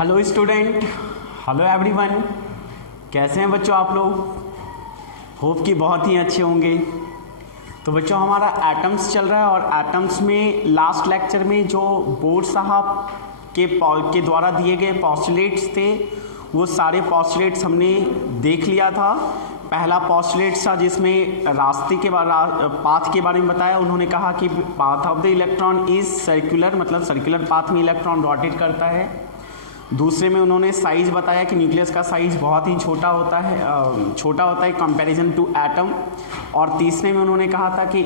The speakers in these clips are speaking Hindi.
Hello student, hello everyone. कैसे हैं बच्चों आप लोग? होप कि बहुत ही अच्छे होंगे। तो बच्चों हमारा एटम्स चल रहा है और एटम्स में लास्ट लेक्चर में जो बोर्ड साहब के द्वारा दिए गए पॉस्टुलेट्स थे वो सारे पॉस्टुलेट्स हमने देख लिया था। पहला पॉस्टुलेट था जिसमें रास्ते के पाथ के बारे में बताया। उन्होंने कहा कि path of the electron is circular, मतलब सर्कुलर पाथ में इलेक्ट्रॉन रोटेट करता है। दूसरे में उन्होंने साइज़ बताया कि न्यूक्लियस का साइज़ बहुत ही छोटा होता है कंपैरिजन टू एटम। और तीसरे में उन्होंने कहा था कि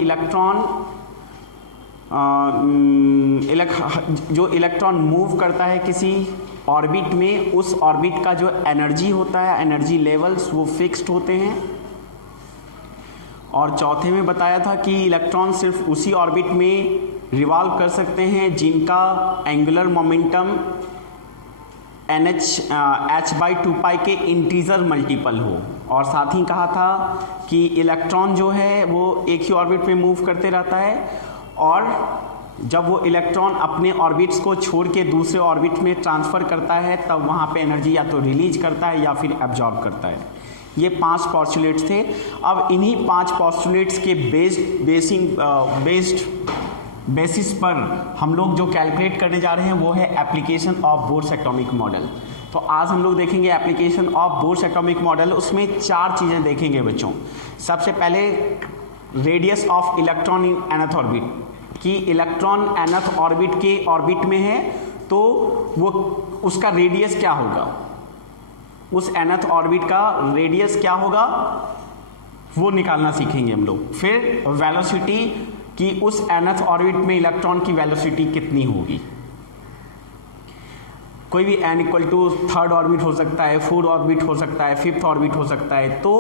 जो इलेक्ट्रॉन मूव करता है किसी ऑर्बिट में, उस ऑर्बिट का जो एनर्जी होता है, एनर्जी लेवल्स वो फिक्स्ड होते हैं। और चौथे में बताया था कि इलेक्ट्रॉन सिर्फ उसी ऑर्बिट में रिवॉल्व कर सकते हैं जिनका एंगुलर मोमेंटम h/2π के इंटीजर मल्टीपल हो। और साथ ही कहा था कि इलेक्ट्रॉन जो है वो एक ही ऑर्बिट में मूव करते रहता है और जब वो इलेक्ट्रॉन अपने ऑर्बिट्स को छोड़ के दूसरे ऑर्बिट में ट्रांसफ़र करता है तब वहाँ पे एनर्जी या तो रिलीज करता है या फिर एब्जॉर्ब करता है। ये 5 पॉस्टुलेट्स थे। अब इन्हीं 5 पॉस्टुलेट्स के बेसिस पर हम लोग जो कैलकुलेट करने जा रहे हैं वो है application of Bohr's atomic model. तो आज हम लोग देखेंगे application of Bohr's atomic model. उसमें 4 चीज़ें देखेंगे बच्चों। सबसे पहले radius of electron in nth orbit, कि इलेक्ट्रॉन एनथ ऑर्बिट के ऑर्बिट में है तो वो उसका रेडियस क्या होगा, उस एनथ ऑर्बिट का रेडियस क्या होगा वो निकालना सीखेंगे हम लोग। फिर वेलोसिटी, कि उस एनथ ऑर्बिट में इलेक्ट्रॉन की वेलोसिटी कितनी होगी। कोई भी n = 3rd ऑर्बिट हो सकता है, 4th ऑर्बिट हो सकता है, 5th ऑर्बिट हो सकता है। तो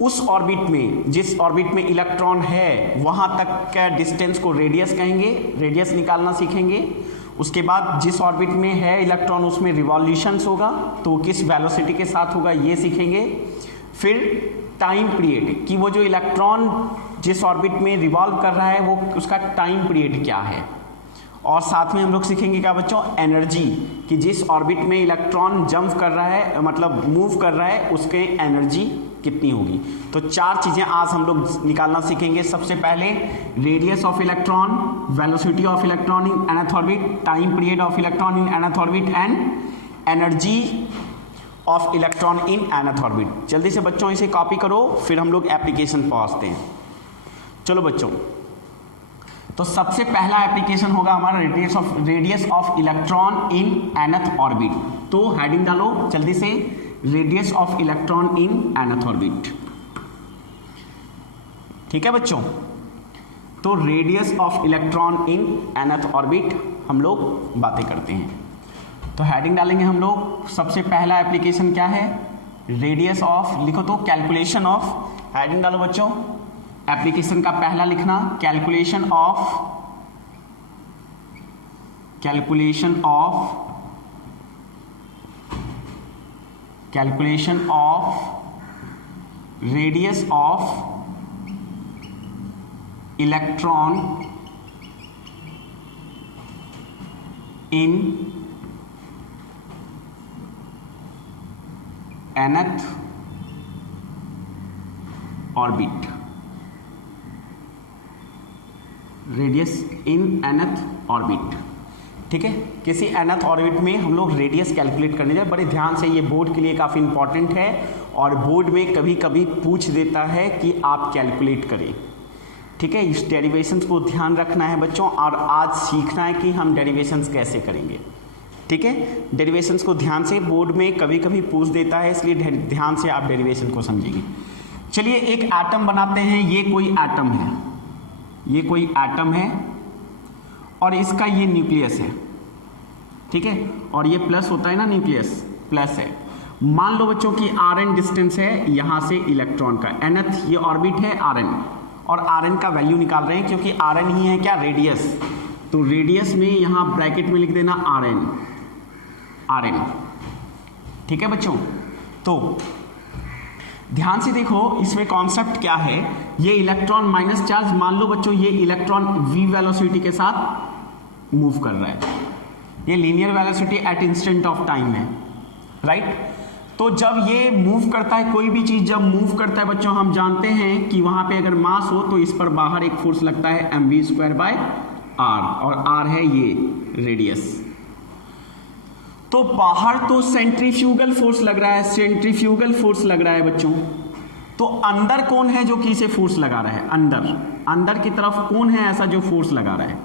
उस ऑर्बिट में, जिस ऑर्बिट में इलेक्ट्रॉन है वहाँ तक का डिस्टेंस को रेडियस कहेंगे। रेडियस निकालना सीखेंगे। उसके बाद जिस ऑर्बिट में है इलेक्ट्रॉन उसमें रिवॉल्यूशंस होगा तो किस वेलोसिटी के साथ होगा ये सीखेंगे। फिर टाइम पीरियड, कि वो जो इलेक्ट्रॉन जिस ऑर्बिट में रिवॉल्व कर रहा है वो उसका टाइम पीरियड क्या है। और साथ में हम लोग सीखेंगे क्या बच्चों, एनर्जी, कि जिस ऑर्बिट में इलेक्ट्रॉन जंप कर रहा है, मतलब मूव कर रहा है, उसके एनर्जी कितनी होगी। तो 4 चीज़ें आज हम लोग निकालना सीखेंगे। सबसे पहले radius of electron, velocity of electron in nth orbit, time period of electron in nth orbit and energy of electron in nth orbit. जल्दी से बच्चों इसे कॉपी करो, फिर हम लोग एप्लीकेशन पहुंचते हैं। चलो बच्चों, तो सबसे पहला एप्लीकेशन होगा हमारा radius of electron in nth orbit. तो हेडिंग डालो जल्दी से, radius of electron in nth orbit. ठीक है बच्चों, तो radius of electron in nth orbit हम लोग बातें करते हैं। तो हेडिंग डालेंगे हम लोग। सबसे पहला एप्लीकेशन क्या है, रेडियस ऑफ, लिखो तो कैलकुलेशन ऑफ। हेडिंग डालो बच्चों, एप्लीकेशन का पहला लिखना calculation of radius of electron in nth orbit. Radius in nth orbit, ठीक है। किसी nth ऑर्बिट में हम लोग रेडियस कैलकुलेट करने जाए। बड़े ध्यान से, ये बोर्ड के लिए काफ़ी इंपॉर्टेंट है और बोर्ड में कभी कभी पूछ देता है कि आप कैलकुलेट करें। ठीक है, इस डेरिवेशंस को ध्यान रखना है बच्चों और आज सीखना है कि हम डेरिवेशंस कैसे करेंगे। ठीक है, डेरिवेशंस को ध्यान से, बोर्ड में कभी कभी पूछ देता है, इसलिए ध्यान से आप डेरिवेशन को समझेंगे। चलिए एक एटम बनाते हैं। ये कोई एटम है और इसका ये न्यूक्लियस है। ठीक है, और ये प्लस होता है ना, न्यूक्लियस प्लस है। मान लो बच्चों कि Rn डिस्टेंस है यहाँ से इलेक्ट्रॉन का, nth ये ऑर्बिट है Rn, और Rn का वैल्यू निकाल रहे हैं क्योंकि Rn ही है क्या, रेडियस। तो रेडियस में यहाँ ब्रैकेट में लिख देना Rn। ठीक है बच्चों, तो ध्यान से देखो इसमें कॉन्सेप्ट क्या है। ये इलेक्ट्रॉन माइनस चार्ज, मान लो बच्चों ये इलेक्ट्रॉन v वेलोसिटी के साथ मूव कर रहा है। ये linear velocity at instant of time है, राइट। तो जब ये मूव करता है, कोई भी चीज जब मूव करता है बच्चों, हम जानते हैं कि वहां पे अगर मास हो तो इस पर बाहर एक फोर्स लगता है mv²/r, और r है ये रेडियस। तो बाहर तो सेंट्रीफ्यूगल फोर्स लग रहा है, सेंट्रीफ्यूगल फोर्स लग रहा है बच्चों। तो अंदर कौन है जो कि इसे फोर्स लगा रहा है? अंदर की तरफ कौन है ऐसा जो फोर्स लगा रहा है?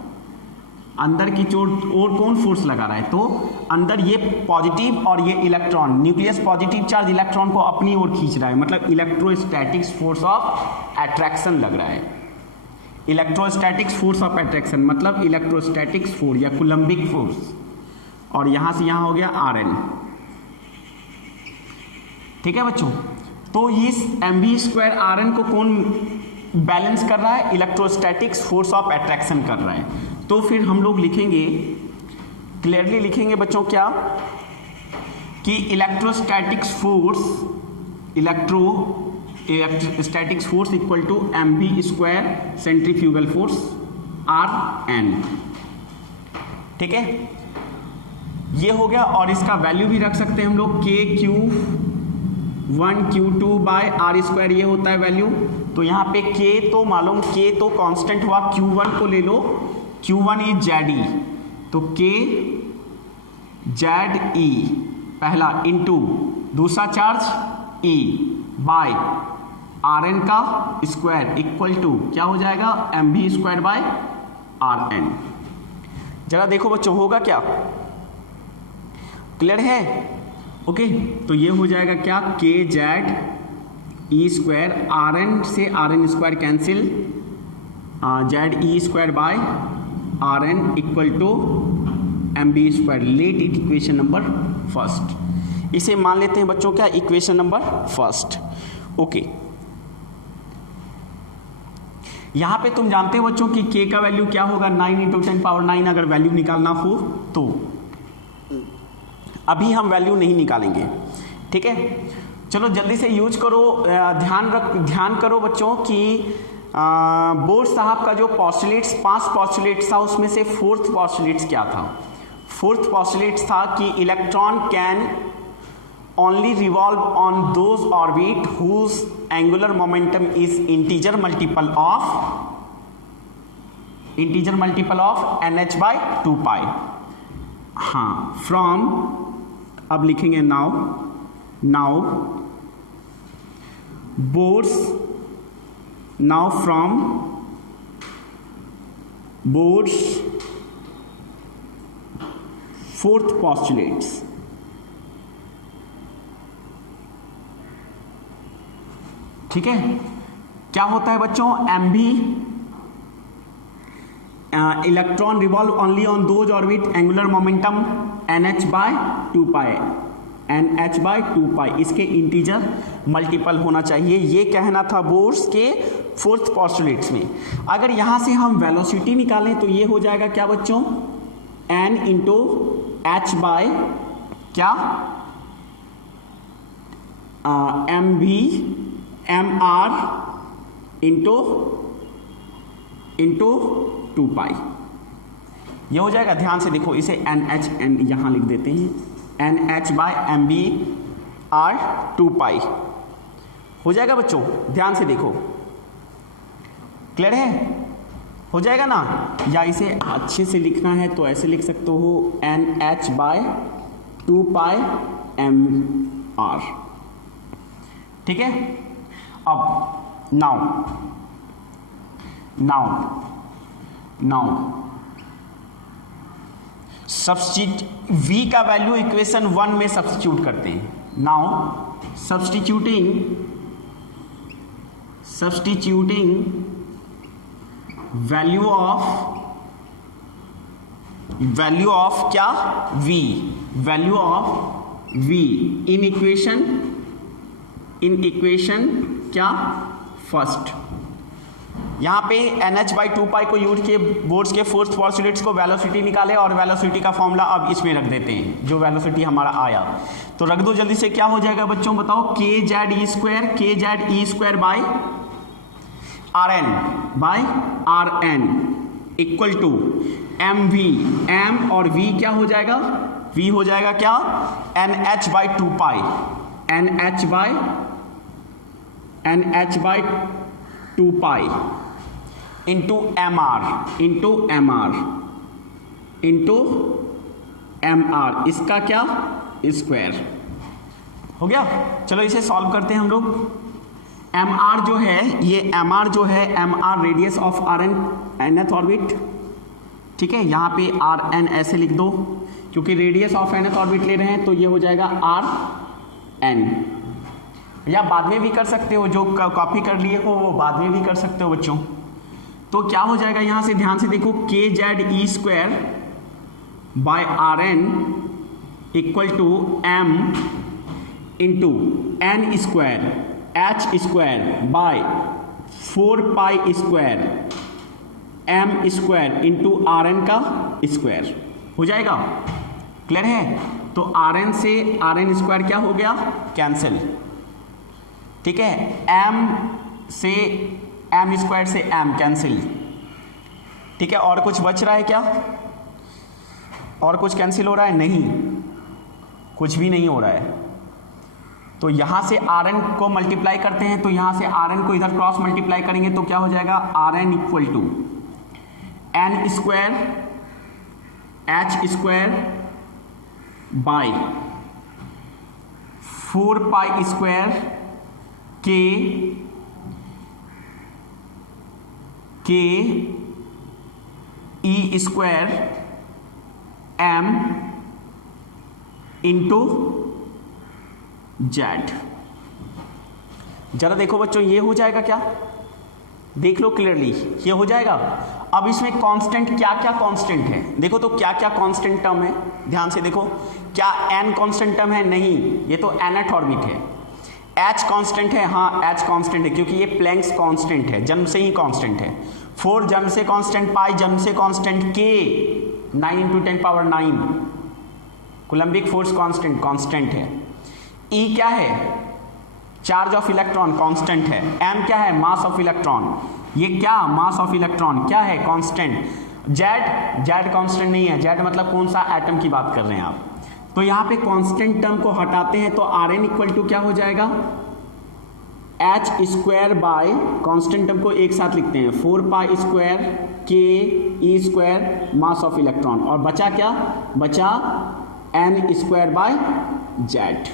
अंदर की ओर कौन फोर्स लगा रहा है? तो अंदर ये पॉजिटिव और ये electron, nucleus positive charge electron को अपनी ओर खींच रहा है, मतलब इलेक्ट्रोस्टैटिक्स फोर्स ऑफ अट्रैक्शन लग रहा है। इलेक्ट्रोस्टैटिक्स फोर्स ऑफ अट्रैक्शन मतलब इलेक्ट्रोस्टैटिक्स फोर्स या कूलम्बिक फोर्स, और यहां से यहां हो गया Rn, ठीक है बच्चों। तो इस mv²Rn को कौन बैलेंस कर रहा है? इलेक्ट्रोस्टैटिक्स फोर्स ऑफ अट्रैक्शन कर रहा है। तो फिर हम लोग लिखेंगे, क्लियरली लिखेंगे बच्चों क्या, कि electrostatics force equal to mv² centrifugal force Rn, ठीक है, ये हो गया। और इसका वैल्यू भी रख सकते हैं हम लोग, Q1 Q2/r², ये होता है वैल्यू। तो यहाँ पे K तो मालूम, K तो कांस्टेंट हुआ, Q1 को ले लो, Q1 इज ZE, तो K ZE पहला इंटू दूसरा चार्ज E बाय Rn का स्क्वायर इक्वल टू क्या हो जाएगा? mv²/Rn। जरा देखो बच्चों होगा क्या, क्लियर है? ओके, तो ये हो जाएगा क्या, KZE², Rn से Rn² कैंसिल, ZE²/Rn equal to mv²। Let it equation number first, इसे मान लेते हैं बच्चों क्या, इक्वेशन नंबर फर्स्ट। ओके, यहां पे तुम जानते हो बच्चों कि K का वैल्यू क्या होगा, 9 × 10⁹ अगर वैल्यू निकालना हो तो। अभी हम वैल्यू नहीं निकालेंगे, ठीक है। चलो जल्दी से यूज करो, ध्यान करो बच्चों कि बोर्ड साहब का जो पॉस्टुलेट्स 5 पॉस्टुलेट्स था, उसमें से 4th पॉस्टुलेट्स क्या था? 4th पॉस्टुलेट्स था कि electron can only revolve on those orbit whose angular momentum is integer multiple of nh/2π। हाँ, फ्रॉम, अब लिखेंगे now boards, now from boards 4th postulates, ठीक है। क्या होता है बच्चों, mv electron revolve only on those orbit angular momentum nh/2π, इसके इंटीजर मल्टीपल होना चाहिए, ये कहना था बोर्स के 4th पॉस्टुलेट्स में। अगर यहां से हम वेलोसिटी निकालें तो ये हो जाएगा क्या बच्चों, n इंटू h बाय क्या, mr इंटू 2π, ये हो जाएगा। ध्यान से देखो, इसे n यहां लिख देते हैं, nh/mv/2π हो जाएगा बच्चों। ध्यान से देखो, क्लियर है? हो जाएगा ना? या इसे अच्छे से लिखना है तो ऐसे लिख सकते हो, nh/2πmr, ठीक है। अब नाउ v का वैल्यू इक्वेशन 1 में सब्स्टिट्यूट करते हैं। नाउ सब्स्टिट्यूटिंग वैल्यू ऑफ क्या, value of v in equation क्या, फर्स्ट। यहाँ पे nh/2π को यूज किए, बोर्ड्स के 4th पॉस्टुलेट्स को वेलोसिटी निकाले और वेलोसिटी का फॉर्मूला अब इसमें रख देते हैं, जो वेलोसिटी हमारा आया तो रख दो जल्दी से। क्या हो जाएगा बच्चों बताओ, KZE² by Rn equal to M V, M और वी क्या हो जाएगा, वी हो जाएगा क्या, N H by 2 pi, N H by 2 pi into M R, into M R, इसका क्या स्क्वायर हो गया। चलो इसे सॉल्व करते हैं हम लोग। एम आर जो है, ये एम आर जो है, M R radius of R N, nth orbit, ठीक है, यहाँ पे आर एन ऐसे लिख दो, क्योंकि रेडियस ऑफ nth ऑर्बिट ले रहे हैं तो ये हो जाएगा आर एन, या बाद में भी कर सकते हो, जो कॉपी कर लिए हो वो बाद में भी कर सकते हो बच्चों। तो क्या हो जाएगा, यहां से ध्यान से देखो, K Z E square by R N equal to M into N square H square by 4 pi square M square into R N का स्क्वायर हो जाएगा। क्लियर है? तो आर एन से आर एन स्क्वायर क्या हो गया, कैंसिल, ठीक है, एम से एम स्क्वायर से एम कैंसिल, ठीक है। और कुछ बच रहा है क्या, और कुछ कैंसिल हो रहा है, नहीं, कुछ भी नहीं हो रहा है। तो यहां से आर एन को मल्टीप्लाई करते हैं, तो यहां से आर एन को इधर क्रॉस मल्टीप्लाई करेंगे तो क्या हो जाएगा, R N equal to N square H square by 4 pi square K E square M into Z. जरा देखो बच्चों, ये हो जाएगा क्या, देख लो क्लियरली, ये हो जाएगा। अब इसमें कांस्टेंट क्या क्या कांस्टेंट है, देखो तो क्या क्या कांस्टेंट टर्म है, ध्यान से देखो, क्या एन कांस्टेंट टर्म है, नहीं, ये तो nth ऑर्बिट है। एच कांस्टेंट है, हाँ एच कांस्टेंट है, क्योंकि ये प्लैंक्स कांस्टेंट है, जन्म से ही कांस्टेंट है। 4 जन्म से कांस्टेंट, पाई जन्म से कांस्टेंट, के 9 into 10 power 9 coulombic force constant है। ई क्या है, चार्ज ऑफ इलेक्ट्रॉन कांस्टेंट है। एम क्या है, मास ऑफ इलेक्ट्रॉन, ये क्या मास ऑफ इलेक्ट्रॉन क्या है, कांस्टेंट। जेड कांस्टेंट नहीं है, जेड मतलब कौन सा एटम की बात कर रहे हैं आप। तो यहां पे कांस्टेंट टर्म को हटाते हैं तो आर एन इक्वल टू क्या हो जाएगा, H square by constant term को एक साथ लिखते हैं 4 pi square K E square mass of electron, और बचा क्या, बचा N square by Z,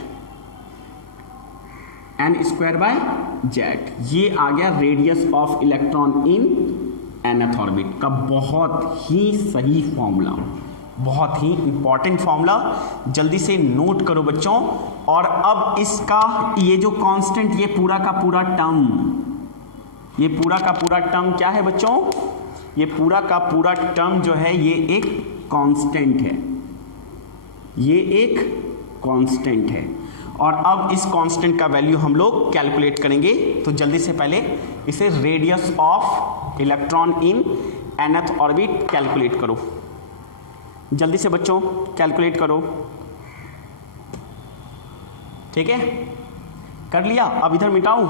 N square by Z. ये आ गया radius of electron in nth orbit का बहुत ही सही फॉर्मूला, बहुत ही इंपॉर्टेंट फॉर्मूला, जल्दी से नोट करो बच्चों। और अब इसका ये जो कांस्टेंट, ये पूरा का पूरा टर्म, ये पूरा का पूरा टर्म क्या है बच्चों, ये पूरा का पूरा टर्म जो है ये एक कांस्टेंट है, ये एक कांस्टेंट है। और अब इस कांस्टेंट का वैल्यू हम लोग कैलकुलेट करेंगे, तो जल्दी से पहले इसे radius of electron in nth orbit calculate करो, जल्दी से बच्चों कैलकुलेट करो, ठीक है, कर लिया। अब इधर मिटाऊं,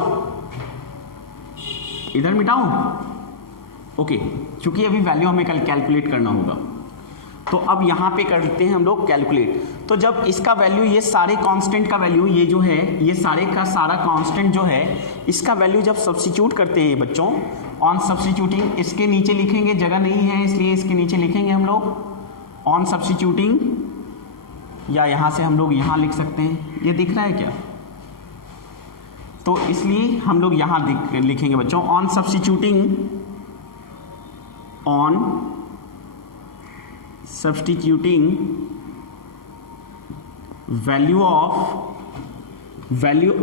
इधर मिटाऊं, ओके, क्योंकि अभी वैल्यू हमें कैलकुलेट करना होगा। तो अब यहां पे करते हैं हम लोग कैलकुलेट। तो जब इसका वैल्यू, ये सारे कांस्टेंट का वैल्यू, ये जो है ये सारे का सारा कांस्टेंट जो है, इसका वैल्यू जब सब्स्टिट्यूट करते हैं बच्चों, ऑन सब्स्टिट्यूटिंग, इसके नीचे लिखेंगे, जगह नहीं है इसलिए इसके नीचे लिखेंगे हम लोग ऑन सब्स्टिट्यूटिंग, या यहां से हम लोग यहां लिख सकते हैं, ये दिख रहा है क्या, तो इसलिए हम लोग यहां लिखेंगे बच्चों on substituting, on substituting value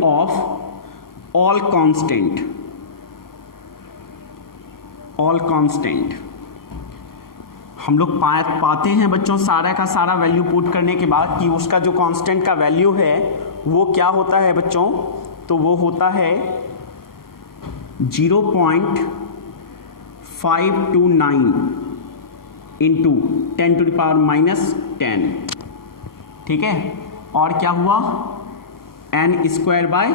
of all constant हम लोग पाते हैं बच्चों सारा का सारा वैल्यू पुट करने के बाद कि उसका जो कांस्टेंट का वैल्यू है वो क्या होता है बच्चों, तो वो होता है 0.529 इंटू 10 टू द पावर -10, ठीक है। और क्या हुआ, एन स्क्वायर बाय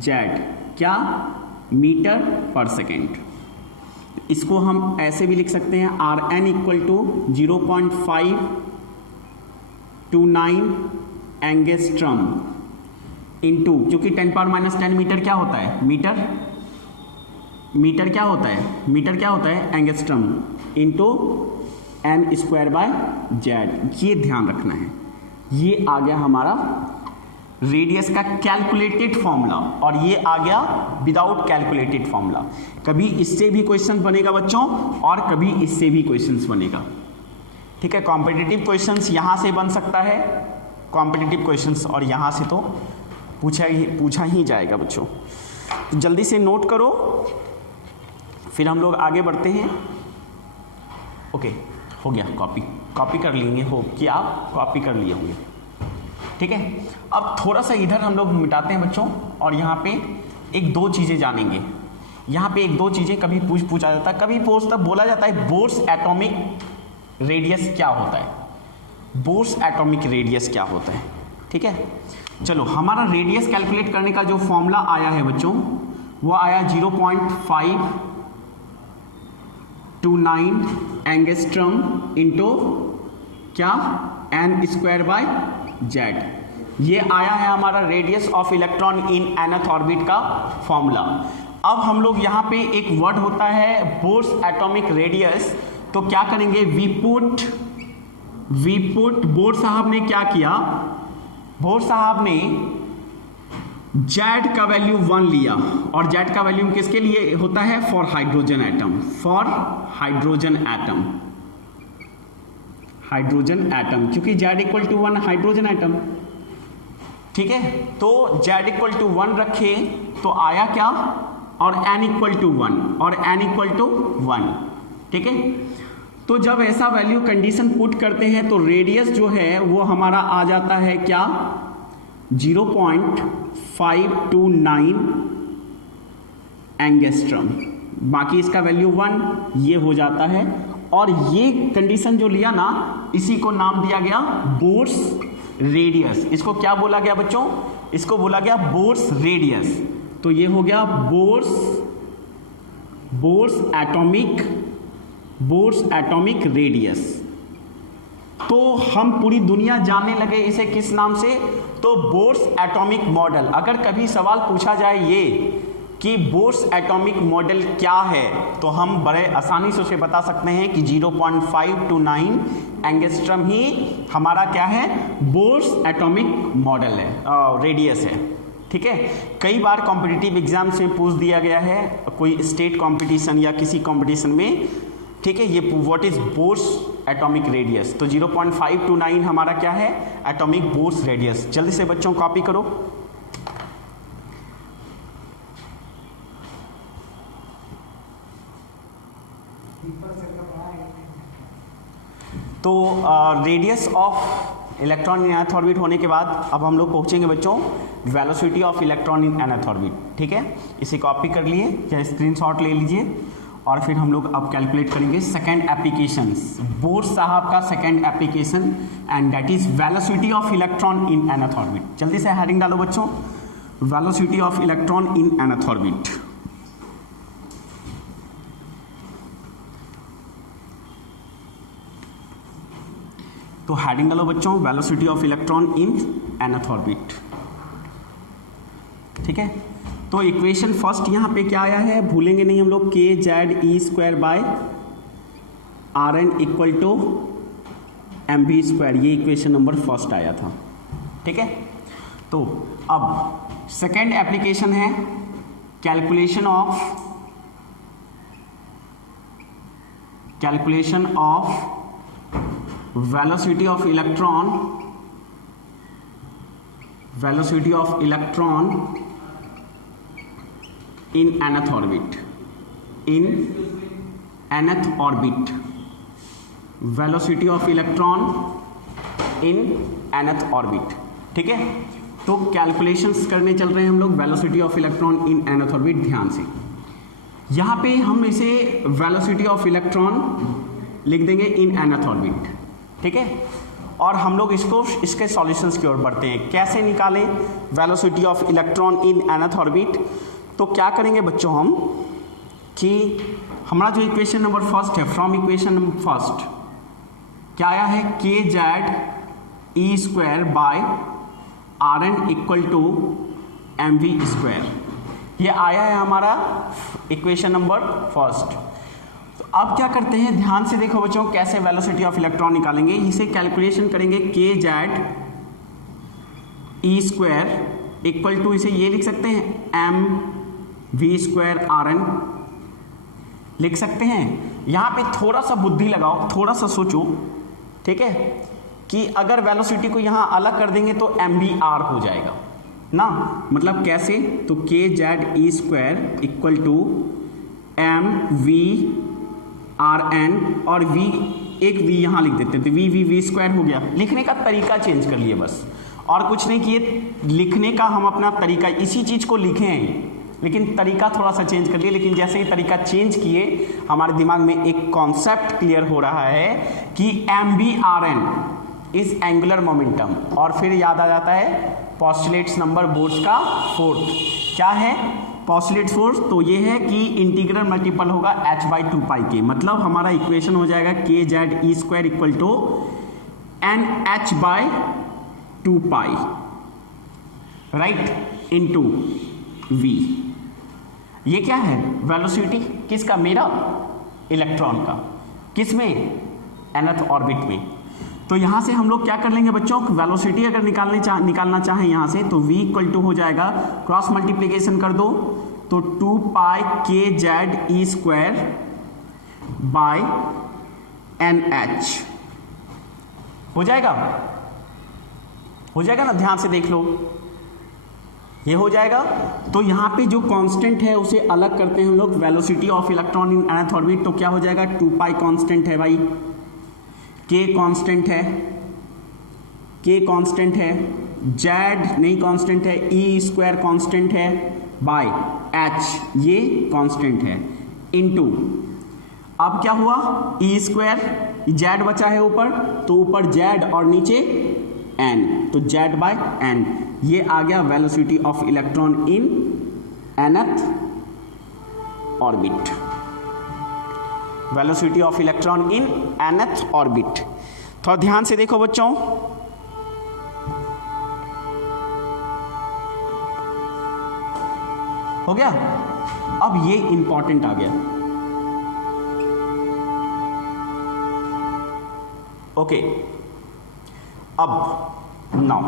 जेड, क्या मीटर पर सेकेंड। इसको हम ऐसे भी लिख सकते हैं Rn equal to 0.529 angstrom into, क्योंकि 10⁻10 मीटर क्या होता है, मीटर क्या होता है angstrom into n square by Z. ये ध्यान रखना है। ये आ गया हमारा रेडियस का कैलकुलेटेड फॉर्मूला और ये आ गया विदाउट कैलकुलेटेड फॉर्मूला। कभी इससे भी क्वेश्चन बनेगा बच्चों और कभी इससे भी क्वेश्चंस बनेगा। ठीक है, कॉम्पिटिटिव क्वेश्चंस यहां से बन सकता है, कॉम्पिटिटिव क्वेश्चंस, और यहां से तो पूछा ही जाएगा बच्चों। तो जल्दी से नोट करो, फिर हम लोग आगे बढ़ते हैं। ओके, हो गया, कॉपी कर लेंगे, हो कि आप कॉपी कर लिए होंगे। ठीक है, अब थोड़ा सा इधर हम लोग मिटाते हैं बच्चों और यहाँ पे एक दो चीज़ें जानेंगे। यहाँ पे एक दो चीज़ें कभी पूछा जाता है, कभी बोला जाता है बोर्स एटॉमिक रेडियस क्या होता है, बोर्स एटॉमिक रेडियस क्या होता है। ठीक है, चलो हमारा रेडियस कैलकुलेट करने का जो फॉर्मूला आया है बच्चों, वो आया 0.529 एंगस्ट्रम इंटू क्या n स्क्वायर बाय जेड। ये आया है हमारा radius of electron in nth orbit का फॉर्मूला। अब हम लोग यहाँ पे एक वर्ड होता है बोर्स एटॉमिक रेडियस, तो क्या करेंगे, वी पुट बोर साहब ने क्या किया, बोर साहब ने जेड का वैल्यू 1 लिया और जेड का वैल्यू किसके लिए होता है, फॉर हाइड्रोजन एटम, क्योंकि Z equal to 1 hydrogen atom. ठीक है, तो जेड इक्वल टू 1 रखे तो आया क्या, और n इक्वल टू 1 ठीक है, तो जब ऐसा वैल्यू कंडीशन पुट करते हैं तो रेडियस जो है वो हमारा आ जाता है क्या, 0.529 एंगस्ट्रम, बाकी इसका वैल्यू 1, ये हो जाता है। और ये कंडीशन जो लिया ना, इसी को नाम दिया गया बोर्स रेडियस। इसको क्या बोला गया बच्चों, इसको बोला गया बोर्स रेडियस। तो ये हो गया बोर्स एटॉमिक रेडियस। तो हम पूरी दुनिया जानने लगे इसे किस नाम से, तो बोर्स एटॉमिक मॉडल। अगर कभी सवाल पूछा जाए ये कि बोर्स एटॉमिक मॉडल क्या है, तो हम बड़े आसानी से उसे बता सकते हैं कि 0.529 एंगस्ट्रम ही हमारा क्या है, बोर्स एटॉमिक मॉडल है, रेडियस है। ठीक है, कई बार कॉम्पिटिटिव एग्जाम्स में पूछ दिया गया है, कोई स्टेट कंपटीशन या किसी कंपटीशन में। ठीक है, ये what is Bohr's atomic radius, तो 0.529 हमारा क्या है, एटॉमिक बोर्स रेडियस। जल्दी से बच्चों कॉपी करो। तो radius of electron in nth orbit होने के बाद अब हम लोग पहुंचेंगे बच्चों velocity of electron in nth orbit. ठीक है, इसे कॉपी कर लिए या स्क्रीनशॉट ले लीजिए और फिर हम लोग अब कैलकुलेट करेंगे सेकंड एप्लीकेशंस, बोर साहब का second application, and that is velocity of electron in nth orbit. जल्दी से हेडिंग डालो बच्चों, velocity of electron in nth orbit. तो हेडिंग डालो बच्चों, velocity of electron in nth orbit. ठीक है, तो इक्वेशन फर्स्ट यहाँ पे क्या आया है, भूलेंगे नहीं हम लोग, K Z E square by R N equal to M V square, ये इक्वेशन नंबर फर्स्ट आया था। ठीक है, तो अब सेकेंड एप्लीकेशन है calculation of velocity of electron in nth orbit, velocity of electron in nth orbit। ठीक है, तो कैलकुलेशंस करने चल रहे हैं हम लोग velocity of electron in nth orbit. ध्यान से यहाँ पे हम इसे वेलोसिटी ऑफ इलेक्ट्रॉन लिख देंगे इन nth ऑर्बिट। ठीक है, और हम लोग इसके सॉल्यूशंस की ओर बढ़ते हैं। कैसे निकालें velocity of electron in nth orbit, तो क्या करेंगे बच्चों हम कि हमारा जो इक्वेशन नंबर फर्स्ट है, फ्रॉम इक्वेशन नंबर फर्स्ट क्या आया है, K Z E square by R N equal to M V square, ये आया है हमारा इक्वेशन नंबर फर्स्ट। तो अब क्या करते हैं, ध्यान से देखो बच्चों कैसे वेलोसिटी ऑफ इलेक्ट्रॉन निकालेंगे। इसे कैलकुलेशन करेंगे, K Z E square equal to, इसे ये लिख सकते हैं M V square R N लिख सकते हैं। यहाँ पे थोड़ा सा बुद्धि लगाओ, थोड़ा सा सोचो, ठीक है, कि अगर वेलोसिटी को यहाँ अलग कर देंगे तो एम वी आर हो जाएगा ना, मतलब कैसे, तो K Z E square equal to M V R N, और वी एक वी यहाँ लिख देते हैं, तो वी स्क्वायर हो गया। लिखने का तरीका चेंज कर लिए बस, और कुछ नहीं किए, लिखने का हम अपना तरीका, इसी चीज़ को लिखे हैं लेकिन तरीका थोड़ा सा चेंज कर लिए। लेकिन जैसे ही तरीका चेंज किए हमारे दिमाग में एक कॉन्सेप्ट क्लियर हो रहा है कि M B R N is angular momentum, और फिर याद आ जाता है पोस्टुलेट्स नंबर बोर्ड्स का फोर्थ, क्या है पोस्टुलेट्स फोर्स, तो ये है कि इंटीग्रल मल्टीपल होगा h/2π के, मतलब हमारा इक्वेशन हो जाएगा K Z E square equal to N h/2π, right, into v। ये क्या है, वेलोसिटी किसका, मेरा इलेक्ट्रॉन का, किस में, nth ऑर्बिट में। तो यहाँ से हम लोग क्या कर लेंगे बच्चों, वेलोसिटी अगर निकालना चाहें यहाँ से, तो v इक्वल टू हो जाएगा, क्रॉस मल्टीप्लिकेशन कर दो तो 2π के Z E square bye NH हो जाएगा ना, ध्यान से देख लो, ये हो जाएगा। तो यहाँ पे जो कांस्टेंट है उसे अलग करते हैं हम लोग, velocity of electron in nth orbit, तो क्या हो जाएगा, 2π कांस्टेंट है भाई, k कांस्टेंट है, k कांस्टेंट है, z नहीं कांस्टेंट है, e स्क्वायर कांस्टेंट है, बाय h ये कांस्टेंट है, इनटू अब क्या हुआ, e स्क्वायर, z बचा है ऊपर, तो ऊपर z और नीचे n, तो z बाय n, ये आ गया velocity of electron in nth orbit, velocity of electron in nth orbit. थोड़ा ध्यान से देखो बच्चों, हो गया। अब ये इंपॉर्टेंट आ गया, ओके। अब नाउ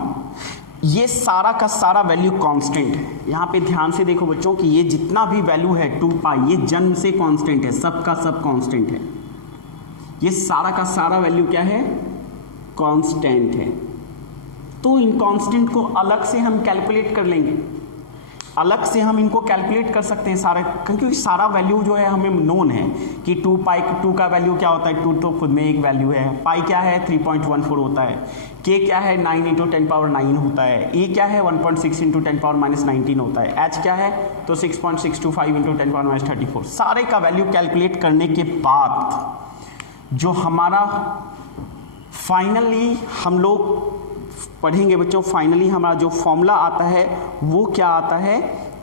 ये सारा का सारा वैल्यू कांस्टेंट है, यहाँ पे ध्यान से देखो बच्चों कि ये जितना भी वैल्यू है 2π, ये जन्म से कांस्टेंट है, सब का सब कांस्टेंट है, ये सारा का सारा वैल्यू क्या है, कांस्टेंट है। तो इन कांस्टेंट को अलग से हम कैलकुलेट कर लेंगे, अलग से हम इनको कैलकुलेट कर सकते हैं सारे, क्योंकि सारा वैल्यू जो है हमें नोन है कि 2 का वैल्यू क्या होता है, 2 तो खुद में एक वैल्यू है, पाई क्या है 3.14 होता है, k क्या है 9 × 10⁻9 होता है, e क्या है 1.6 × 10⁻−19 होता है, h क्या है तो 6.625 × 10⁻34। सारे का वैल्यू कैलकुलेट करने के बाद जो हमारा फाइनली हम लोग पढ़ेंगे बच्चों, फाइनली हमारा जो फॉर्मूला आता है वो क्या आता है,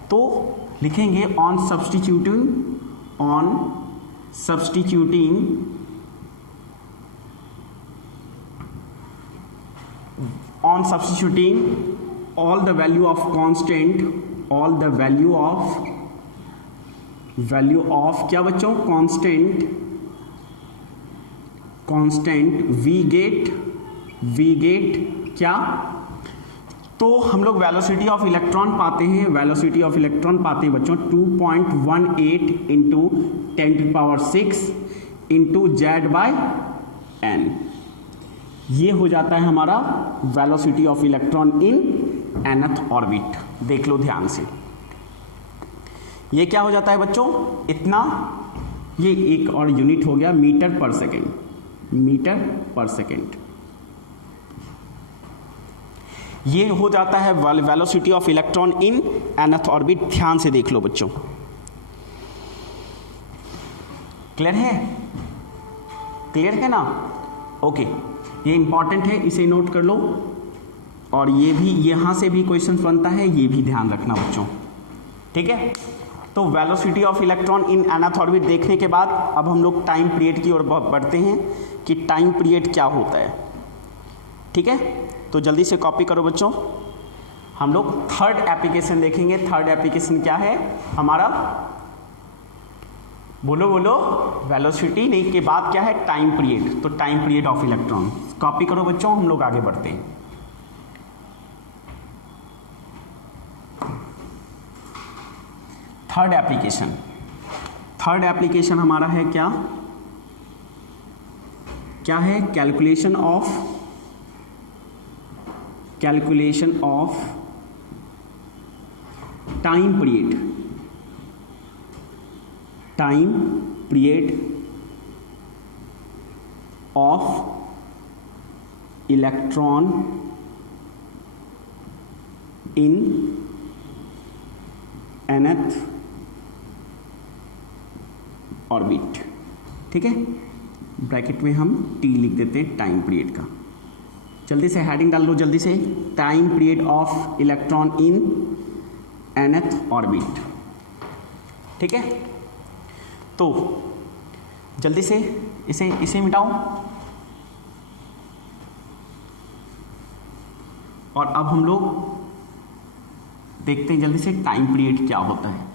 तो लिखेंगे on substituting all the value of constant, all the value of क्या बच्चों, constant we get क्या, तो हम लोग वेलोसिटी ऑफ इलेक्ट्रॉन पाते हैं, वेलोसिटी ऑफ इलेक्ट्रॉन पाते हैं बच्चों 2.18 × 10⁶ × z/n, ये हो जाता है हमारा velocity of electron in nth orbit. देख लो ध्यान से, ये क्या हो जाता है बच्चों, इतना, ये एक और यूनिट हो गया मीटर पर सेकेंड, ये हो जाता है velocity of electron in nth orbit. ध्यान से देख लो बच्चों, क्लियर है ना, ओके। ये इंपॉर्टेंट है, इसे नोट कर लो, और ये भी यहाँ से भी क्वेश्चन बनता है, ये भी ध्यान रखना बच्चों, ठीक है। तो velocity of electron in nth orbit देखने के बाद अब हम लोग टाइम पीरियड की ओर बढ़ते हैं कि टाइम पीरियड क्या होता है। ठीक है, तो जल्दी से कॉपी करो बच्चों। हम लोग थर्ड एप्लीकेशन देखेंगे। थर्ड एप्लीकेशन क्या है हमारा, बोलो बोलो, वेलोसिटी नहीं के बाद क्या है, टाइम पीरियड। तो time period of electron copy करो बच्चों, हम लोग आगे बढ़ते हैं। थर्ड एप्लीकेशन, थर्ड एप्लीकेशन हमारा है क्या, क्या है, calculation of time period of electron in nth orbit. ठीक है, ब्रैकेट में हम टी लिख देते हैं टाइम पीरियड का। जल्दी से हेडिंग डाल लो जल्दी से, time period of electron in nth orbit. ठीक है, तो जल्दी से इसे मिटाओ और अब हम लोग देखते हैं जल्दी से टाइम पीरियड क्या होता है।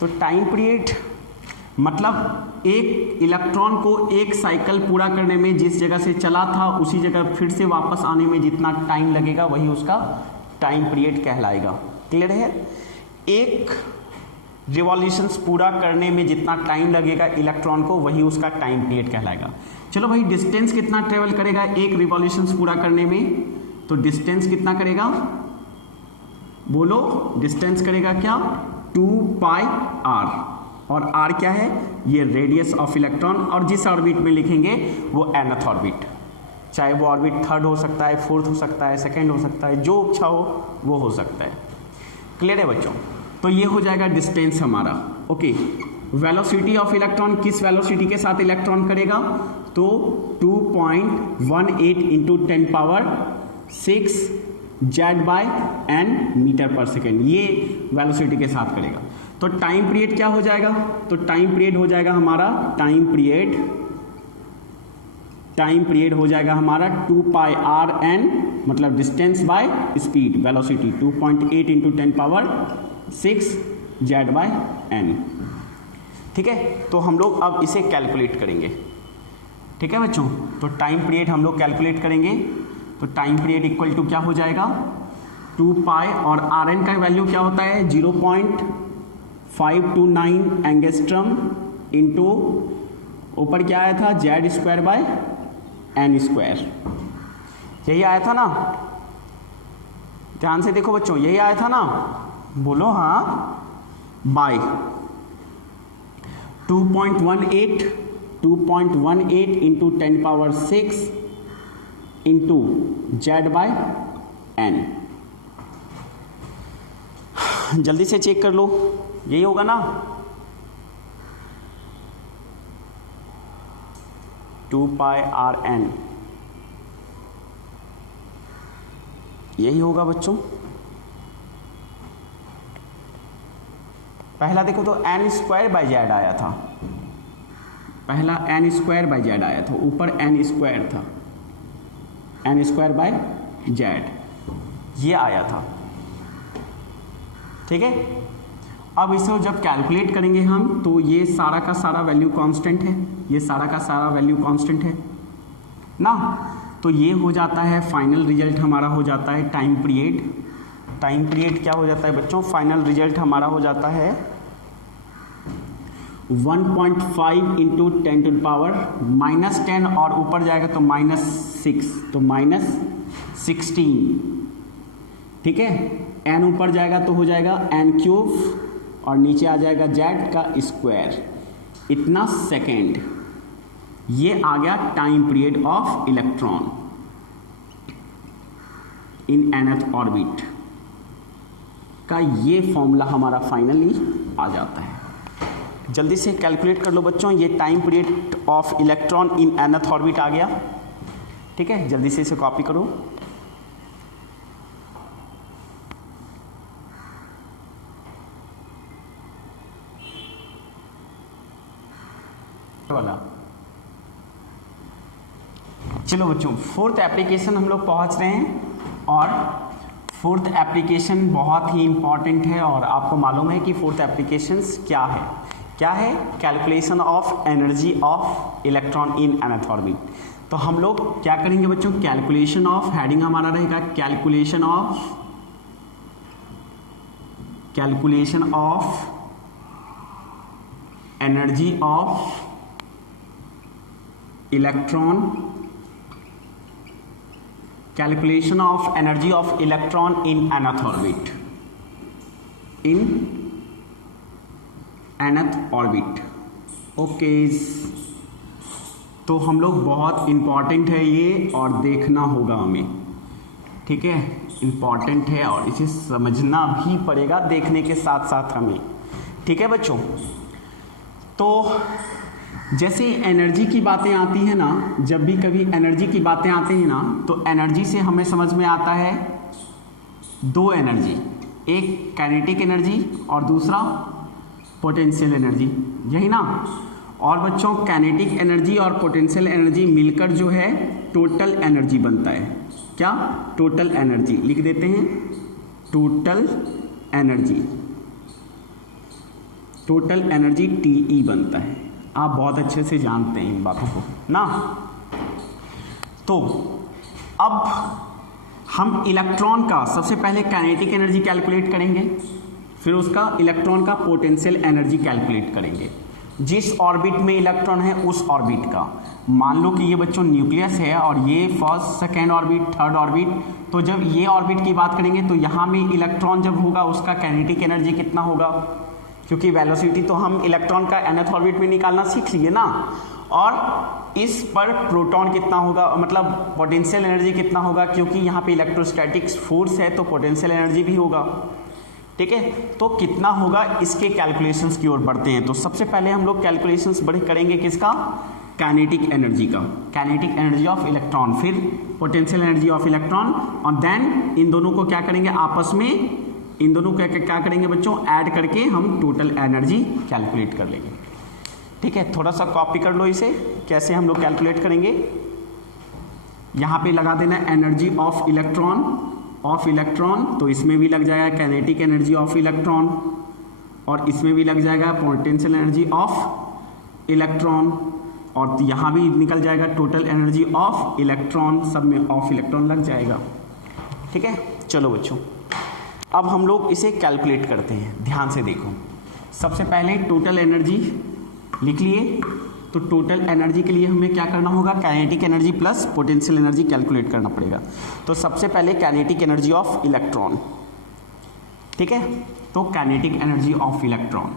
तो टाइम पीरियड मतलब एक इलेक्ट्रॉन को एक साइकिल पूरा करने में जिस जगह से चला था उसी जगह फिर से वापस आने में जितना टाइम लगेगा वही उसका टाइम पीरियड कहलाएगा। क्लियर है, एक रिवॉल्यूशंस पूरा करने में जितना टाइम लगेगा इलेक्ट्रॉन को वही उसका टाइम पीरियड कहलाएगा। चलो भाई, डिस्टेंस कितना ट्रेवल करेगा एक रिवॉल्यूशंस पूरा करने में, तो डिस्टेंस कितना करेगा, बोलो, डिस्टेंस करेगा क्या, 2 पाई r, और r क्या है, ये रेडियस ऑफ इलेक्ट्रॉन, और जिस ऑर्बिट में लिखेंगे वो nth ऑर्बिट, चाहे वो ऑर्बिट थर्ड हो सकता है, फोर्थ हो सकता है, सेकंड हो सकता है, जो अच्छा हो वो हो सकता है। क्लियर है बच्चों, तो ये हो जाएगा डिस्टेंस हमारा। ओके, वेलोसिटी ऑफ इलेक्ट्रॉन किस वेलोसिटी के साथ इलेक्ट्रॉन करेगा, तो 2.18 into 10 power 6 Z/n metre per second, ये वेलोसिटी के साथ करेगा। तो टाइम पीरियड क्या हो जाएगा, तो टाइम पीरियड हो जाएगा हमारा, टाइम पीरियड हो जाएगा हमारा 2 पाई r n, मतलब distance by speed, velocity 2.8 into 10 power 6 Z/n। ठीक है, तो हम लोग अब इसे कैलकुलेट करेंगे। ठीक है बच्चों, तो टाइम पीरियड हम लोग कैलकुलेट करेंगे। तो टाइम पीरियड इक्वल टू क्या हो जाएगा, 2 पाई, और आर एन का वैल्यू क्या होता है, 0.529 एंगस्ट्रम इंटू ऊपर क्या आया था, Z²/n², यही आया था ना, ध्यान से देखो बच्चों, यही आया था ना, बोलो हाँ, bye 2.18 into 10 power 6 into Z/n। जल्दी से चेक कर लो, यही होगा ना, 2 पाई r n, यही होगा बच्चों। पहला देखो तो n² z आया था, पहला n² z आया था, ऊपर n² था, n² z ये आया था। ठीक है, अब इसे जब कैलकुलेट करेंगे हम तो ये सारा का सारा वैल्यू कांस्टेंट है, ये सारा का सारा वैल्यू कांस्टेंट है ना, तो ये हो जाता है फाइनल रिजल्ट हमारा हो जाता है टाइम पीरियड। टाइम पीरियड क्या हो जाता है बच्चों, फाइनल रिजल्ट हमारा हो जाता है 1.5 इंटू 10 टू द पावर -10, और ऊपर जाएगा तो -6, तो -16। ठीक है, n ऊपर जाएगा तो हो जाएगा n³ और नीचे आ जाएगा z का स्क्वायर, इतना सेकेंड। ये आ गया time period of electron in nth orbit का, ये फॉर्मूला हमारा फाइनली आ जाता है। जल्दी से कैलकुलेट कर लो बच्चों, ये time period of electron in nth orbit आ गया। ठीक है, जल्दी से इसे कॉपी करो। वाला। चलो बच्चों, फोर्थ एप्लीकेशन हम लोग पहुंच रहे हैं, और फोर्थ एप्लीकेशन बहुत ही इंपॉर्टेंट है, और आपको मालूम है कि फोर्थ एप्लीकेशंस क्या है। क्या है? Calculation of energy of electron in nth orbit. तो हम लोग क्या करेंगे बच्चों? कैलकुलेशन ऑफ, हेडिंग हमारा रहेगा calculation of energy of electron, calculation of energy of electron in nth orbit, in nth orbit. Okay, तो हम लोग बहुत इंपॉर्टेंट है ये, और देखना होगा हमें, ठीक है, इंपॉर्टेंट है और इसे समझना भी पड़ेगा देखने के साथ साथ हमें, ठीक है बच्चों। तो जैसे एनर्जी की बातें आती हैं ना, जब भी कभी एनर्जी की बातें आती हैं ना, तो एनर्जी से हमें समझ में आता है दो एनर्जी, एक काइनेटिक एनर्जी और दूसरा पोटेंशियल एनर्जी, यही ना। और बच्चों, काइनेटिक एनर्जी और पोटेंशियल एनर्जी मिलकर जो है टोटल एनर्जी बनता है। क्या? टोटल एनर्जी लिख देते हैं, total energy, total energy TE बनता है। आप बहुत अच्छे से जानते हैं इन बातों को ना। तो अब हम इलेक्ट्रॉन का सबसे पहले काइनेटिक एनर्जी कैलकुलेट करेंगे, फिर उसका इलेक्ट्रॉन का पोटेंशियल एनर्जी कैलकुलेट करेंगे। जिस ऑर्बिट में इलेक्ट्रॉन है उस ऑर्बिट का, मान लो कि ये बच्चों न्यूक्लियस है और ये first, second orbit, third orbit, तो जब ये ऑर्बिट की बात करेंगे तो यहाँ में इलेक्ट्रॉन जब होगा उसका काइनेटिक एनर्जी कितना होगा, क्योंकि वेलोसिटी तो हम इलेक्ट्रॉन का nth ऑर्बिट में निकालना सीख लिए ना। और इस पर प्रोटॉन कितना होगा, मतलब पोटेंशियल एनर्जी कितना होगा, क्योंकि यहाँ पे इलेक्ट्रोस्टैटिक फोर्स है तो पोटेंशियल एनर्जी भी होगा, ठीक है। तो कितना होगा, इसके कैलकुलेशंस की ओर बढ़ते हैं। तो सबसे पहले हम लोग कैलकुलेशंस बड़े करेंगे किसका? काइनेटिक एनर्जी का, काइनेटिक एनर्जी ऑफ इलेक्ट्रॉन, फिर पोटेंशियल एनर्जी ऑफ इलेक्ट्रॉन, और देन इन दोनों को क्या करेंगे आपस में, इन दोनों को क्या करेंगे बच्चों, ऐड करके हम टोटल एनर्जी कैलकुलेट कर लेंगे, ठीक है। थोड़ा सा कॉपी कर लो इसे, कैसे हम लोग कैलकुलेट करेंगे। यहाँ पे लगा देना एनर्जी ऑफ इलेक्ट्रॉन, तो इसमें भी लग जाएगा काइनेटिक एनर्जी ऑफ इलेक्ट्रॉन, और इसमें भी लग जाएगा पोटेंशियल एनर्जी ऑफ इलेक्ट्रॉन, और यहाँ भी निकल जाएगा टोटल एनर्जी ऑफ इलेक्ट्रॉन, सब में ऑफ इलेक्ट्रॉन लग जाएगा, ठीक है। चलो बच्चों, अब हम लोग इसे कैलकुलेट करते हैं, ध्यान से देखो। सबसे पहले टोटल एनर्जी लिख लिए, तो टोटल एनर्जी के लिए हमें क्या करना होगा, kinetic energy plus potential energy calculate करना पड़ेगा। तो सबसे पहले काइनेटिक एनर्जी ऑफ इलेक्ट्रॉन, ठीक है। तो kinetic energy of electron,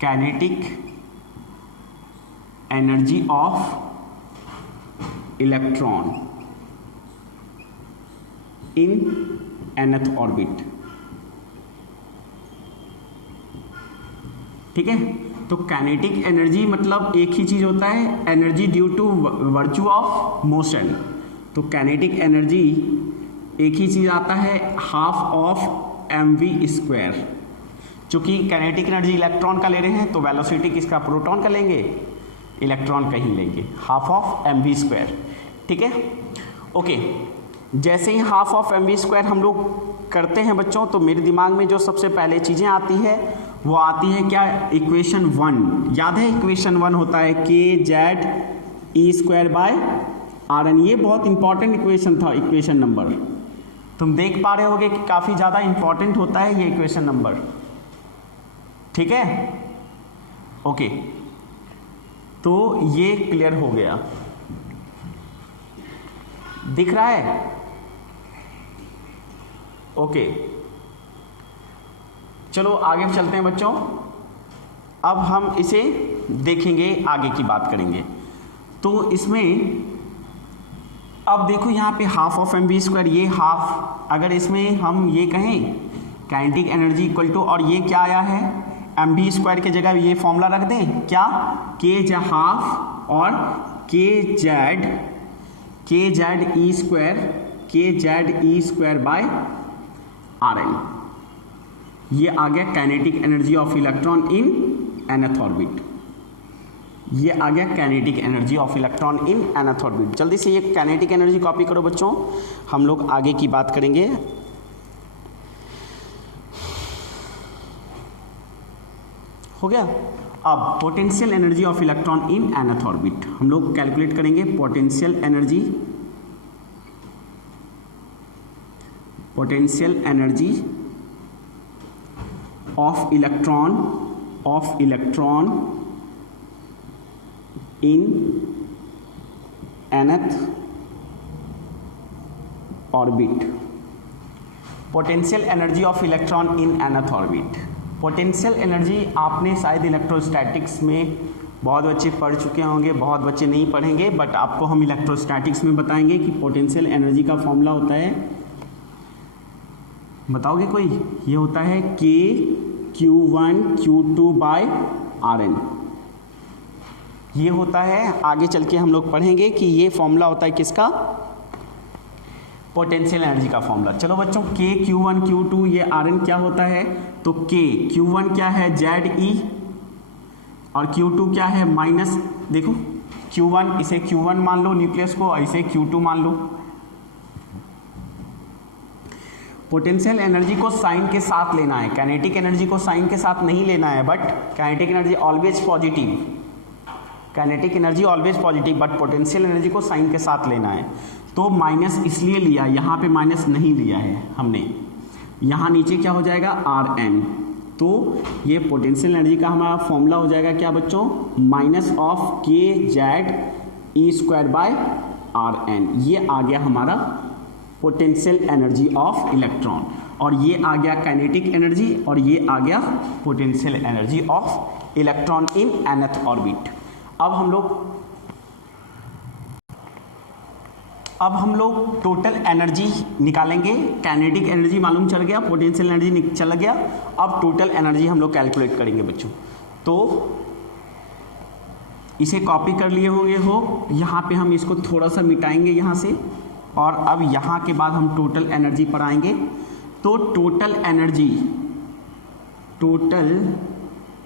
kinetic energy of electron in nth orbit, ठीक है। तो काइनेटिक एनर्जी मतलब एक ही चीज होता है, energy due to virtue of motion. तो काइनेटिक एनर्जी एक ही चीज आता है, हाफ ऑफ mv²। चूंकि काइनेटिक एनर्जी इलेक्ट्रॉन का ले रहे हैं तो वेलोसिटी किसका, प्रोटॉन का लेंगे, इलेक्ट्रॉन का ही लेंगे, हाफ ऑफ mv², ठीक है। ओके, जैसे ही हाफ ऑफ mv² हम लोग करते हैं बच्चों, तो मेरे दिमाग में जो सबसे पहले चीज़ें आती है वो आती है क्या, इक्वेशन 1, याद है इक्वेशन 1 होता है kZe²/Rn। ये बहुत इंपॉर्टेंट इक्वेशन था, इक्वेशन नंबर तुम देख पा रहे होगे कि काफ़ी ज़्यादा इंपॉर्टेंट होता है ये इक्वेशन नंबर, ठीक है। ओके, तो ये क्लियर हो गया, दिख रहा है, ओके। चलो आगे चलते हैं बच्चों, अब हम इसे देखेंगे, आगे की बात करेंगे। तो इसमें अब देखो यहाँ पे हाफ ऑफ mv², ये हाफ, अगर इसमें हम ये कहें काइनेटिक एनर्जी इक्वल टू, और ये क्या आया है mv² की जगह ये फॉर्मूला रख दें, क्या, kz हाफ और kZe²/Rn, ये आ गया kinetic energy of electron in nth orbit. ये आ गया kinetic energy of electron in nth orbit. जल्दी से ये काइनेटिक एनर्जी कॉपी करो बच्चों, हम लोग आगे की बात करेंगे। हो गया। अब potential energy of electron in nth orbit हम लोग कैलकुलेट करेंगे। Potential energy of electron in nth orbit. Potential energy of electron in nth orbit. Potential energy आपने शायद इलेक्ट्रोस्टैटिक्स में बहुत बच्चे पढ़ चुके होंगे, बहुत बच्चे नहीं पढ़ेंगे, बट आपको हम इलेक्ट्रोस्टैटिक्स में बताएंगे कि पोटेंशियल एनर्जी का फॉर्मूला होता है, बताओगे कोई? ये होता है K Q1 Q2 bye Rn। ये होता है, आगे चल के हम लोग पढ़ेंगे कि ये फॉर्मूला होता है किसका? पोटेंशियल एनर्जी का फॉर्मूला। चलो बच्चों, K Q1 Q2 ये Rn क्या होता है? तो K Q1 क्या है? ZE, और Q2 क्या है? माइनस, देखो Q1, इसे Q1 मान लो न्यूक्लियस को, इसे Q2 मान लो। पोटेंशियल एनर्जी को साइन के साथ लेना है, काइनेटिक एनर्जी को साइन के साथ नहीं लेना है, but kinetic energy always positive, kinetic energy always positive, but potential energy को साइन के साथ लेना है। तो माइनस इसलिए लिया, यहाँ पे माइनस नहीं लिया है हमने, यहाँ नीचे क्या हो जाएगा? Rn। तो ये पोटेंशियल एनर्जी का हमारा फॉर्मूला हो जाएगा क्या बच्चों? Minus of KZE² by Rn। ये आ गया हमारा पोटेंशियल एनर्जी ऑफ इलेक्ट्रॉन, और ये आ गया काइनेटिक एनर्जी, और ये आ गया potential energy of electron in nth orbit. अब हम लोग टोटल एनर्जी निकालेंगे। काइनेटिक एनर्जी मालूम चल गया, पोटेंशियल एनर्जी चल गया, अब टोटल एनर्जी हम लोग कैलकुलेट करेंगे बच्चों। तो इसे कॉपी कर लिए होंगे हो, यहाँ पे हम इसको थोड़ा सा मिटाएंगे यहाँ से, और अब यहाँ के बाद हम टोटल एनर्जी पर आएंगे। तो total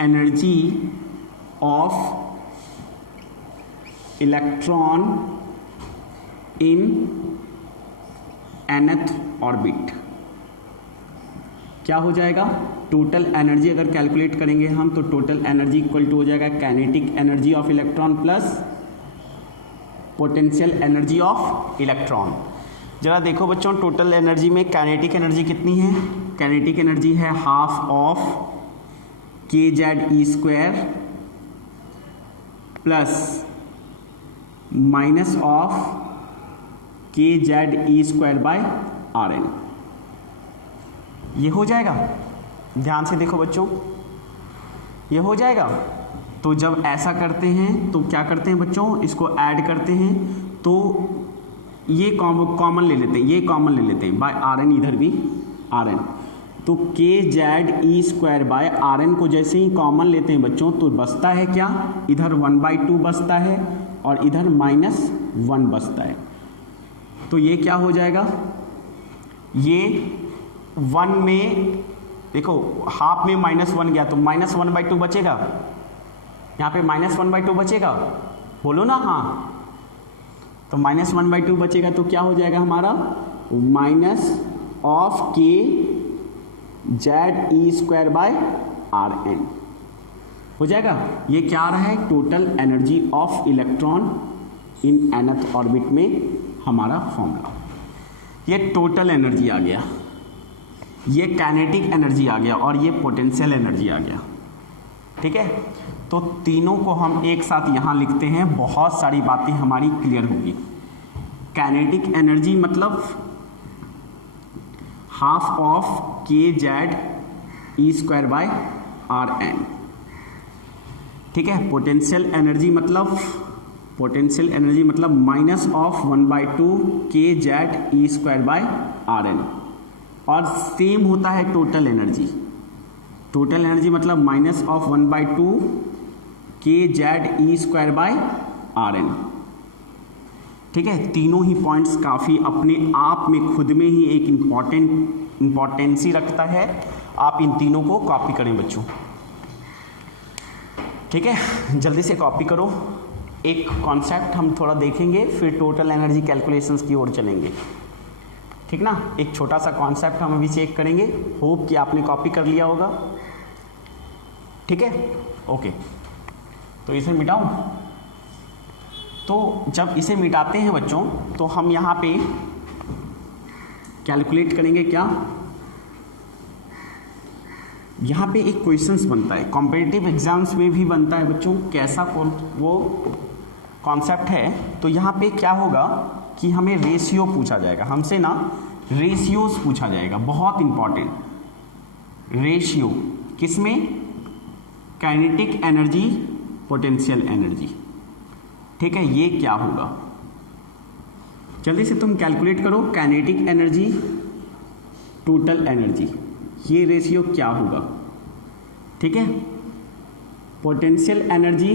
energy of electron in nth orbit क्या हो जाएगा? टोटल एनर्जी अगर कैलकुलेट करेंगे हम, तो टोटल एनर्जी इक्वल टू हो जाएगा kinetic energy of electron plus potential energy of electron. जरा देखो बच्चों, टोटल एनर्जी में काइनेटिक एनर्जी कितनी है? काइनेटिक एनर्जी है half of KZE² plus minus of KZE² by Rn। ये हो जाएगा, ध्यान से देखो बच्चों, ये हो जाएगा। तो जब ऐसा करते हैं तो क्या करते हैं बच्चों? इसको ऐड करते हैं, तो ये कॉमन ले लेते हैं, ये कॉमन ले लेते हैं बाय Rn, इधर भी Rn। तो KZE² बाय Rn को जैसे ही कॉमन लेते हैं बच्चों, तो बचता है क्या? इधर 1/2 बचता है, और इधर -1 बचता है। तो ये क्या हो जाएगा? ये 1 में देखो, हाफ में -1 गया, तो -1/2 बचेगा, यहाँ पे -1/2 बचेगा, बोलो ना हाँ। तो -1/2 बचेगा, तो क्या हो जाएगा हमारा? Minus of KZE² by Rn हो जाएगा। ये क्या आ रहा है? Total energy of electron in nth orbit में हमारा फॉर्मूला। ये टोटल एनर्जी आ गया, ये काइनेटिक एनर्जी आ गया, और ये पोटेंशियल एनर्जी आ गया। ठीक है, तो तीनों को हम एक साथ यहाँ लिखते हैं, बहुत सारी बातें हमारी क्लियर होगी। काइनेटिक एनर्जी मतलब half of KZE² by Rn। ठीक है, पोटेंशियल एनर्जी मतलब minus of 1/2 KZE² by Rn। और सेम होता है टोटल एनर्जी मतलब minus of 1/2 KZE² by Rn। ठीक है, तीनों ही पॉइंट्स काफ़ी अपने आप में खुद में ही एक इम्पॉर्टेंसी रखता है। आप इन तीनों को कॉपी करें बच्चों। ठीक है, जल्दी से कॉपी करो। एक कॉन्सेप्ट हम थोड़ा देखेंगे, फिर टोटल एनर्जी कैलकुलेशंस की ओर चलेंगे, ठीक ना। एक छोटा सा कॉन्सेप्ट हम अभी चेक करेंगे, होप कि आपने कॉपी कर लिया होगा, ठीक है। ओके, तो इसे मिटाऊं। तो जब इसे मिटाते हैं बच्चों, तो हम यहाँ पे कैलकुलेट करेंगे क्या, यहाँ पे एक क्वेश्चंस बनता है, कॉम्पिटिटिव एग्जाम्स में भी बनता है बच्चों, कैसा वो कॉन्सेप्ट है। तो यहाँ पे क्या होगा कि हमें रेशियो पूछा जाएगा, हमसे ना रेशियोज पूछा जाएगा, बहुत इंपॉर्टेंट। रेशियो किसमें, काइनेटिक एनर्जी, पोटेंशियल एनर्जी, ठीक है। ये क्या होगा, जल्दी से तुम कैलकुलेट करो। काइनेटिक एनर्जी, टोटल एनर्जी, ये रेशियो क्या होगा, ठीक है। Potential energy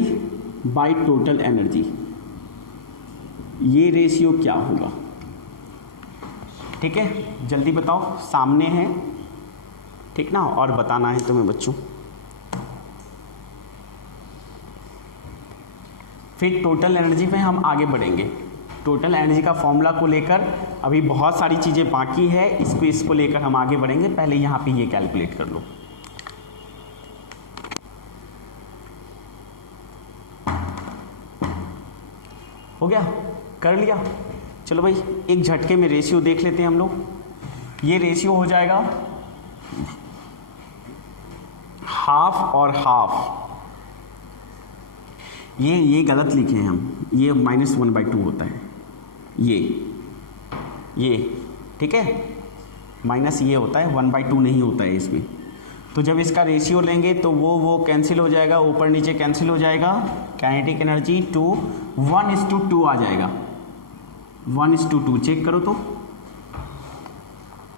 by total energy, ये रेशियो क्या होगा, ठीक है। जल्दी बताओ, सामने है, ठीक ना, और बताना है तुम्हें बच्चों। फिर टोटल एनर्जी पे हम आगे बढ़ेंगे। टोटल एनर्जी का फॉर्मूला को लेकर अभी बहुत सारी चीज़ें बाकी है, इसको लेकर हम आगे बढ़ेंगे। पहले यहाँ पे ये कैलकुलेट कर लो। हो गया, कर लिया। चलो भाई, एक झटके में रेशियो देख लेते हैं हम लोग। ये रेशियो हो जाएगा हाफ और हाफ। ये गलत लिखे हैं हम, ये -1/2 होता है, ये ठीक है, माइनस ये होता है, 1/2 नहीं होता है इसमें। तो जब इसका रेशियो लेंगे तो वो कैंसिल हो जाएगा, ऊपर नीचे कैंसिल हो जाएगा। काइनेटिक एनर्जी 1:2 आ जाएगा, 1:2। चेक करो तो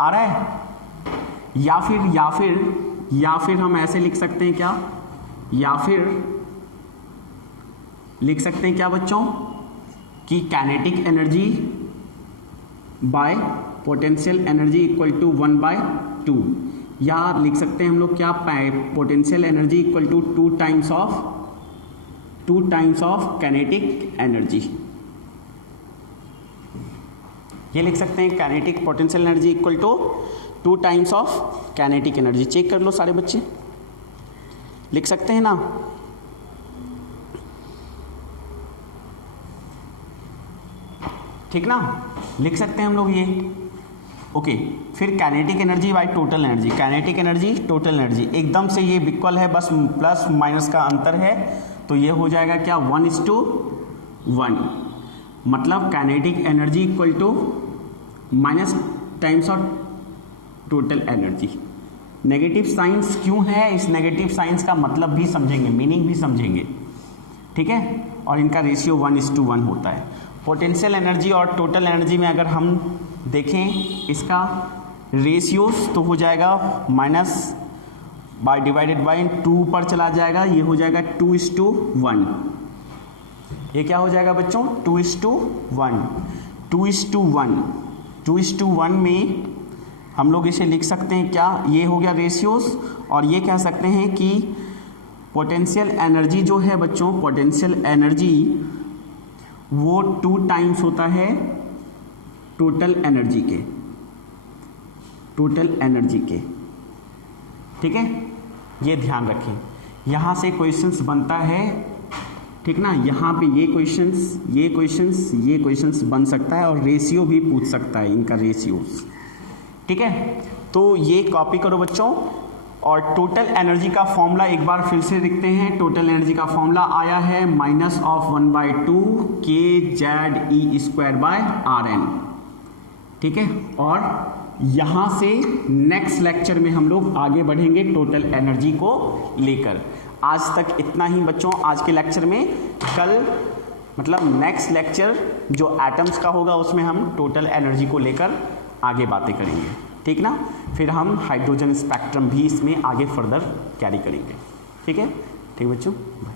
आ रहा है। या फिर हम ऐसे लिख सकते हैं क्या, या फिर लिख सकते हैं क्या बच्चों, कि kinetic energy by potential energy equal to 1/2, या लिख सकते हैं हम लोग क्या, potential energy equal to 2 times of kinetic energy. ये लिख सकते हैं kinetic potential energy equal to 2 times of kinetic energy. Check कर लो सारे बच्चे, लिख सकते हैं ना। ठीक ना, लिख सकते हैं हम लोग ये। ओके, फिर kinetic energy by total energy, kinetic energy total energy एकदम से ये इक्वल है, बस प्लस माइनस का अंतर है। तो ये हो जाएगा क्या, 1:1। मतलब kinetic energy equal to minus times of total energy. Negative साइंस क्यों है, इस नेगेटिव साइंस का मतलब भी समझेंगे, मीनिंग भी समझेंगे, ठीक है। और इनका रेशियो 1:1 होता है। पोटेंशियल एनर्जी और टोटल एनर्जी में अगर हम देखें इसका रेशियोस, तो हो जाएगा माइनस बाय डिवाइडेड बाय 2 पर चला जाएगा, ये हो जाएगा 2:1। ये क्या हो जाएगा बच्चों, 2:1। 2:1 में हम लोग इसे लिख सकते हैं क्या, ये हो गया रेशियोस। और ये कह सकते हैं कि पोटेंशियल एनर्जी जो है बच्चों, पोटेंशियल एनर्जी वो 2 टाइम्स होता है टोटल एनर्जी के, ठीक है। ये ध्यान रखें, यहाँ से क्वेश्चंस बनता है, ठीक ना। यहाँ पे ये क्वेश्चंस बन सकता है, और रेशियो भी पूछ सकता है, इनका रेशियोस, ठीक है। तो ये कॉपी करो बच्चों। और टोटल एनर्जी का फॉर्मूला एक बार फिर से लिखते हैं। टोटल एनर्जी का फॉर्मूला आया है -1/2 kZe²/Rn, ठीक है। और यहाँ से नेक्स्ट लेक्चर में हम लोग आगे बढ़ेंगे टोटल एनर्जी को लेकर। आज तक इतना ही बच्चों, आज के लेक्चर में। कल मतलब नेक्स्ट लेक्चर जो एटम्स का होगा, उसमें हम टोटल एनर्जी को लेकर आगे बातें करेंगे, ठीक ना। फिर हम हाइड्रोजन स्पेक्ट्रम भी इसमें आगे फर्दर कैरी करेंगे, ठीक है। ठीक बच्चों, बाय।